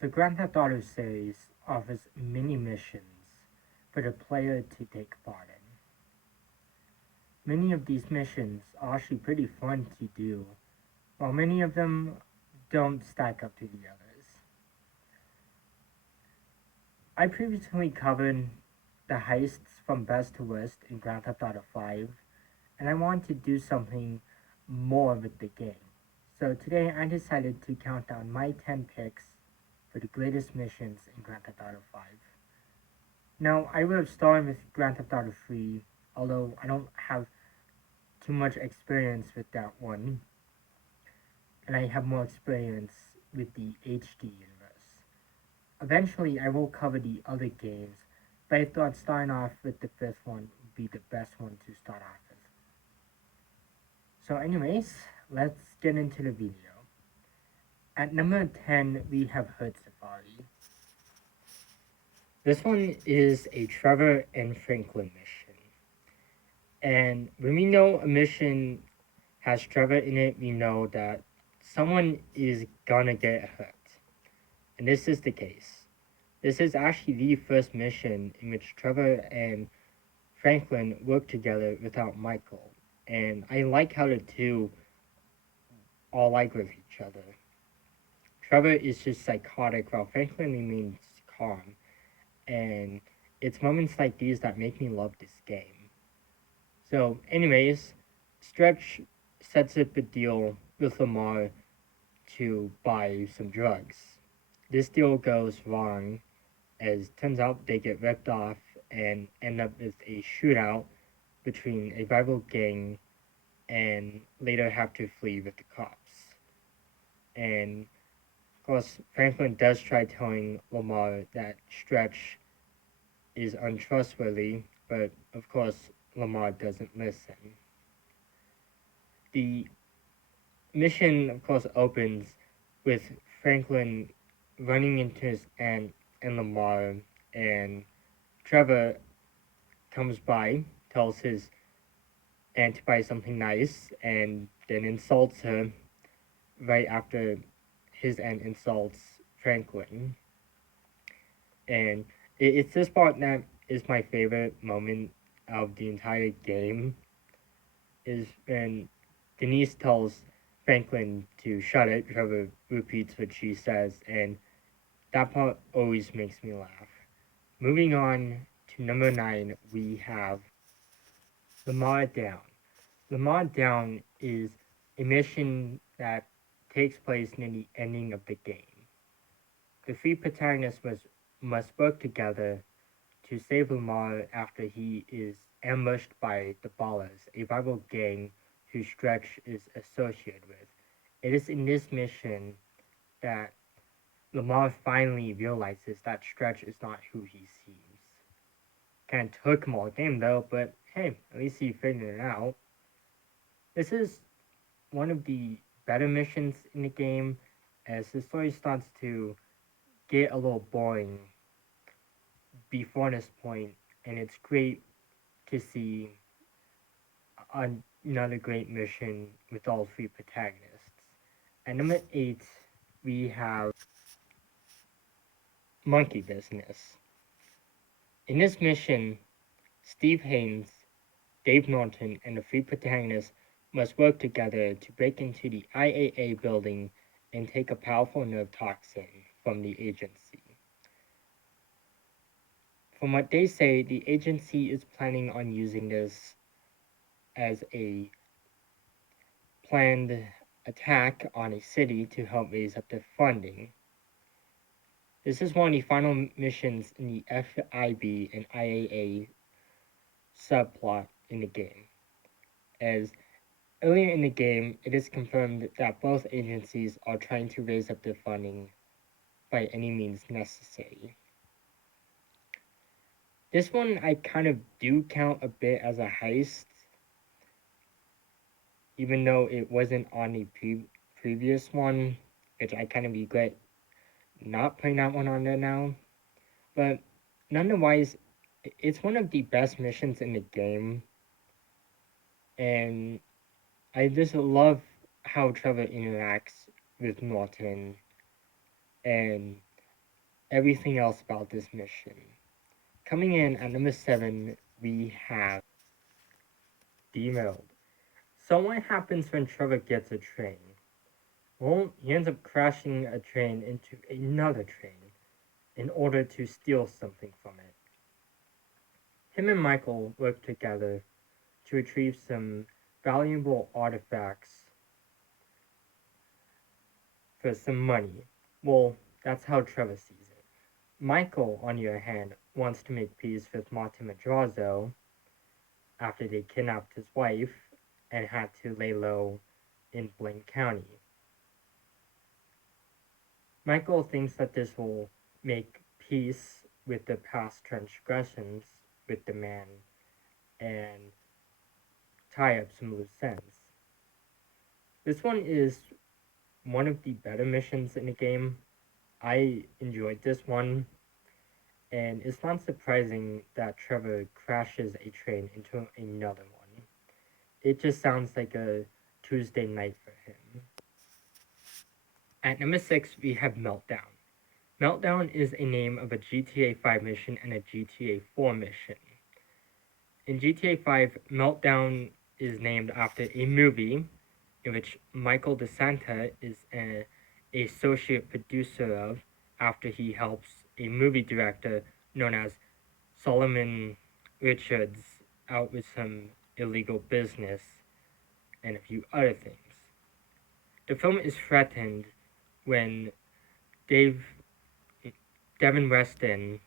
The Grand Theft Auto series offers many missions for the player to take part in. Many of these missions are actually pretty fun to do, while many of them don't stack up to the others. I previously covered the heists from best to worst in Grand Theft Auto 5, and I wanted to do something more with the game. So today I decided to count down my 10 picks for the greatest missions in Grand Theft Auto 5. Now, I would have started with Grand Theft Auto 3, although I don't have too much experience with that one, and I have more experience with the HD universe. Eventually, I will cover the other games, but I thought starting off with the fifth one would be the best one to start off with. So anyways, let's get into the video. At number 10, we have Hood Safari. This one is a Trevor and Franklin mission. And when we know a mission has Trevor in it, we know that someone is gonna get hurt. And this is the case. This is actually the first mission in which Trevor and Franklin work together without Michael. And I like how the two all like with each other. Trevor is just psychotic while Franklin remains calm. And it's moments like these that make me love this game. So, anyways, Stretch sets up a deal with Lamar to buy some drugs. This deal goes wrong, as turns out they get ripped off and end up with a shootout between a rival gang and later have to flee with the cops. And of course, Franklin does try telling Lamar that Stretch is untrustworthy, but of course, Lamar doesn't listen. The mission, of course, opens with Franklin running into his aunt and Lamar, and Trevor comes by, tells his aunt to buy something nice, and then insults her right after his aunt insults Franklin. And it's this part that is my favorite moment of the entire game, is when Denise tells Franklin to shut it. Trevor repeats what she says, and that part always makes me laugh. Moving on to number 9, we have the Meltdown. The Meltdown is a mission that takes place near the ending of the game. The three protagonists must work together to save Lamar after he is ambushed by the Ballers, a rival gang who Stretch is associated with. It is in this mission that Lamar finally realizes that Stretch is not who he seems. Kinda took him all game though, but hey, at least he figured it out. This is one of the better missions in the game, as the story starts to get a little boring before this point, and it's great to see another great mission with all three protagonists. At number 8, we have Monkey Business. In this mission, Steve Haynes, Dave Norton, and the three protagonists must work together to break into the IAA building and take a powerful nerve toxin from the agency. From what they say, the agency is planning on using this as a planned attack on a city to help raise up the funding. This is one of the final missions in the FIB and IAA subplot in the game, as earlier in the game it is confirmed that both agencies are trying to raise up their funding by any means necessary. This one I kind of do count a bit as a heist, even though it wasn't on the previous one, which I kind of regret not putting that one on there now. But nonetheless, it's one of the best missions in the game, and I just love how Trevor interacts with Norton, and everything else about this mission. Coming in at number 7, we have Derailed. So what happens when Trevor gets a train? Well, he ends up crashing a train into another train in order to steal something from it. Him and Michael work together to retrieve some valuable artifacts for some money. Well, that's how Trevor sees it. Michael, on the other hand, wants to make peace with Martin Madrazo after they kidnapped his wife and had to lay low in Blaine County. Michael thinks that this will make peace with the past transgressions with the man and tie up some loose ends. This one is one of the better missions in the game. I enjoyed this one, and it's not surprising that Trevor crashes a train into another one. It just sounds like a Tuesday night for him. At number 6, we have Meltdown. Meltdown is a name of a GTA 5 mission and a GTA 4 mission. In GTA 5, Meltdown is named after a movie in which Michael DeSanta is an associate producer of after he helps a movie director known as Solomon Richards out with some illegal business and a few other things. The film is threatened when Devin Weston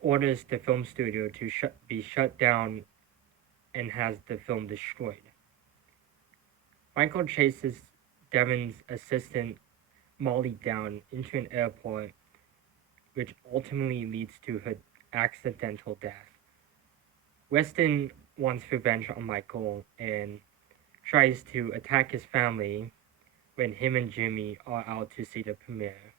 orders the film studio to be shut down and has the film destroyed. Michael chases Devin's assistant Molly down into an airport, which ultimately leads to her accidental death. Weston wants revenge on Michael and tries to attack his family when him and Jimmy are out to see the premiere.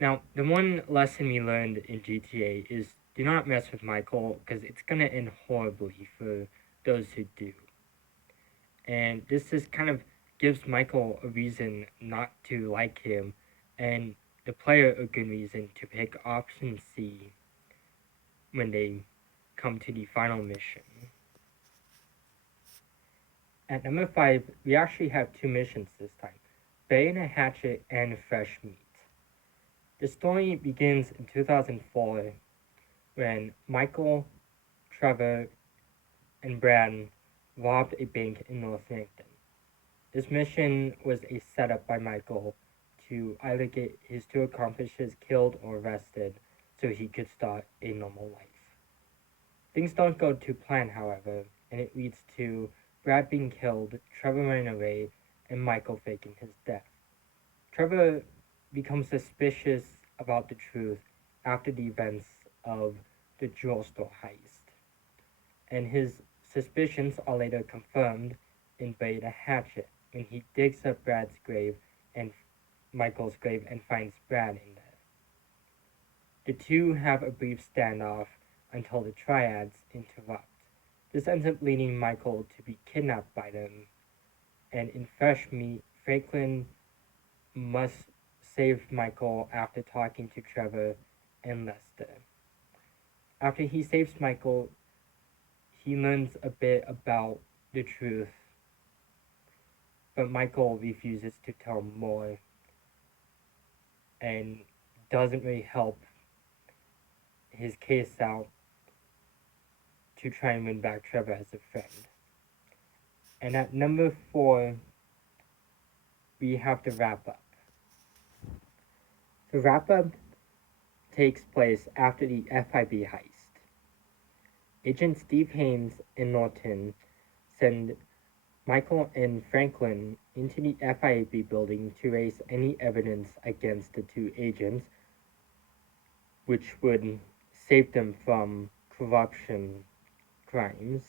Now, the one lesson we learned in GTA is do not mess with Michael because it's going to end horribly for those who do. And this just kind of gives Michael a reason not to like him and the player a good reason to pick option C when they come to the final mission. At number 5, we actually have 2 missions this time, Buried a Hatchet and Fresh Meat. The story begins in 2004 when Michael, Trevor, and Brad robbed a bank in Northampton. This mission was a setup by Michael to either get his 2 accomplices killed or arrested so he could start a normal life. Things don't go to plan, however, and it leads to Brad being killed, Trevor running away, and Michael faking his death. Trevor becomes suspicious about the truth after the events of the jewel store heist, and his suspicions are later confirmed in Buried a Hatchet when he digs up Brad's grave and Michael's grave and finds Brad in there. The two have a brief standoff until the triads interrupt. This ends up leading Michael to be kidnapped by them, and in Fresh Meat, Franklin must save Michael after talking to Trevor and Lester. After he saves Michael, he learns a bit about the truth, but Michael refuses to tell more and doesn't really help his case out to try and win back Trevor as a friend. And at number 4, we have the wrap up. The wrap up takes place after the FIB heist. Agent Steve Haynes and Norton send Michael and Franklin into the FIB building to raise any evidence against the 2 agents, which would save them from corruption crimes.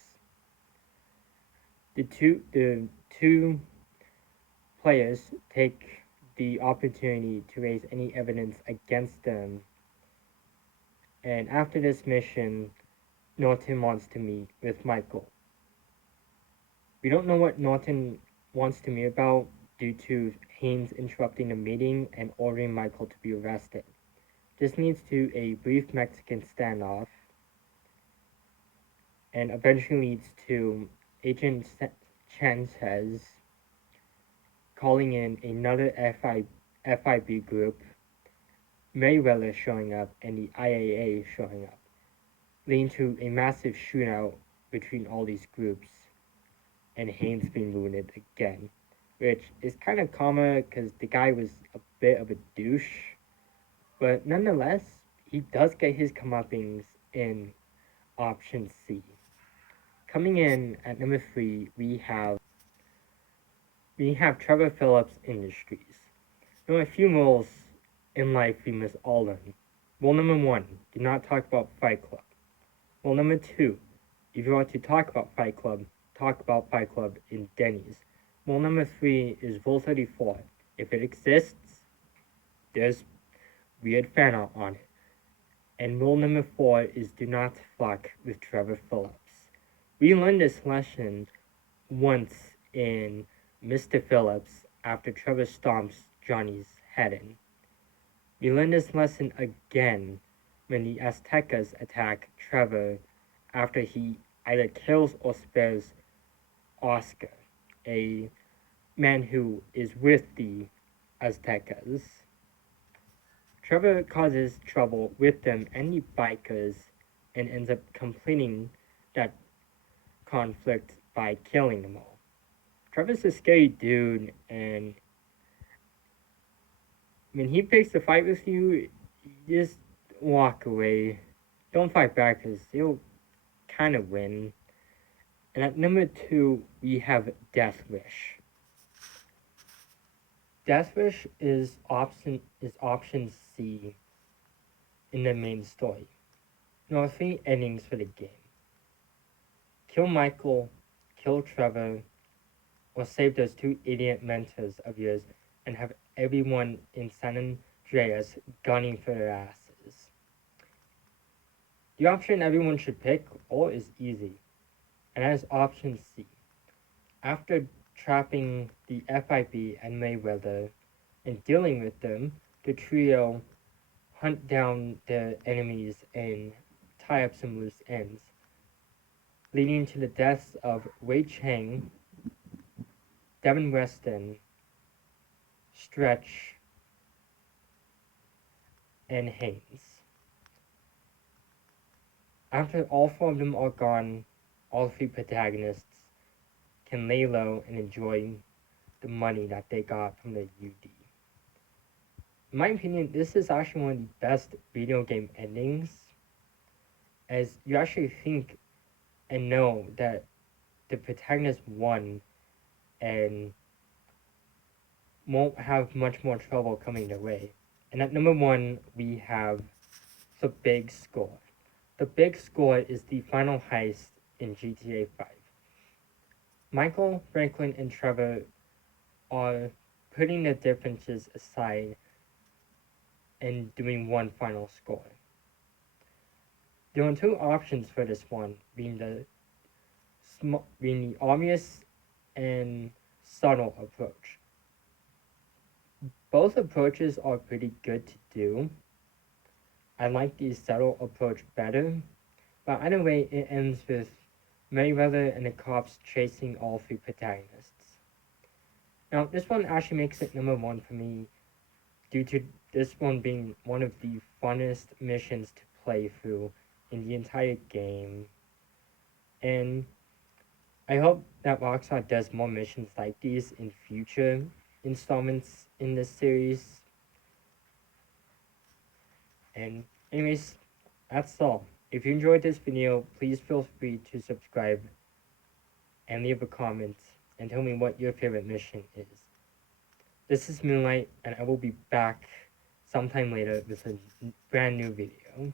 The two players take the opportunity to raise any evidence against them, and after this mission, Norton wants to meet with Michael. We don't know what Norton wants to meet about, due to Haynes interrupting the meeting and ordering Michael to be arrested. This leads to a brief Mexican standoff and eventually leads to Agent Sanchez calling in another FIB group, Mayweather showing up, and the IAA showing up, leading to a massive shootout between all these groups, and Haynes being wounded again, which is kind of karma because the guy was a bit of a douche, but nonetheless, he does get his comeuppings in option C. Coming in at number 3, we have Trevor Phillips Industries. There are a few rules in life we must all learn. Rule number 1, do not talk about Fight Club. Rule number 2, if you want to talk about Fight Club in Denny's. Rule number 3 is Rule 34. If it exists, there's weird fan art on it. And rule number 4 is do not fuck with Trevor Phillips. We learned this lesson once in Mr. Phillips after Trevor stomps Johnny's head in. We learned this lesson again when the Aztecas attack Trevor after he either kills or spares Oscar, a man who is with the Aztecas. Trevor causes trouble with them and the bikers and ends up completing that conflict by killing them all. Trevor's a scary dude, and when he picks a fight with you, you just walk away. Don't fight back because he'll kind of win. And at number 2, we have Death Wish. Death Wish is option C in the main story. There are 3 endings for the game. Kill Michael, kill Trevor, or save those 2 idiot mentors of yours and have everyone in San Andreas gunning for their asses. The option everyone should pick all is easy, and that is option C. After trapping the FIB and Mayweather and dealing with them, the trio hunt down their enemies and tie up some loose ends, leading to the deaths of Wei Chang, Devin Weston, Stretch, and Haynes. After all 4 of them are gone, all 3 protagonists can lay low and enjoy the money that they got from the UD. In my opinion, this is actually one of the best video game endings, as you actually think and know that the protagonist won and won't have much more trouble coming their way. And at number 1, we have The Big Score. The Big Score is the final heist in GTA 5. Michael, Franklin, and Trevor are putting their differences aside and doing one final score. There are 2 options for this one, being the obvious and subtle approach. Both approaches are pretty good to do. I like the subtle approach better, but either way, it ends with Mayweather and the cops chasing all 3 protagonists. Now, this one actually makes it number 1 for me, due to this one being one of the funnest missions to play through in the entire game. And I hope that Rockstar does more missions like these in future installments in this series. And anyways, that's all. If you enjoyed this video, please feel free to subscribe and leave a comment and tell me what your favorite mission is. This is Moonlight, and I will be back sometime later with a brand new video.